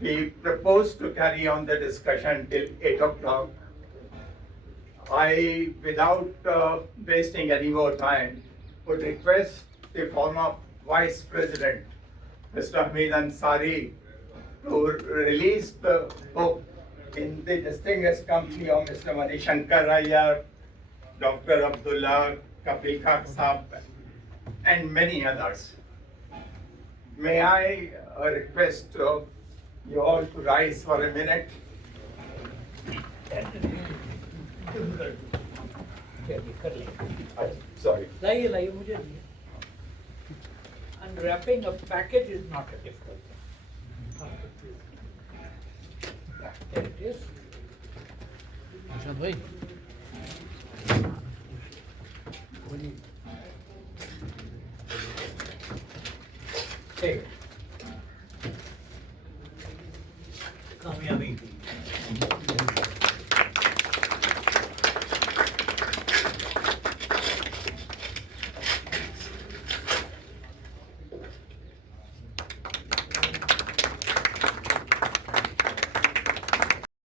We propose to carry on the discussion till 8 o'clock. I, without wasting any more time, would request the former Vice President, Mr. Hamid Ansari, to release the book in the distinguished company of Mr. Manishankar Iyer, Dr. Abdullah, Kapil Sahib, and many others. May I request you all to rise for a minute? Sorry. Unwrapping a package is not a difficult thing. There it is. Take it. Come here.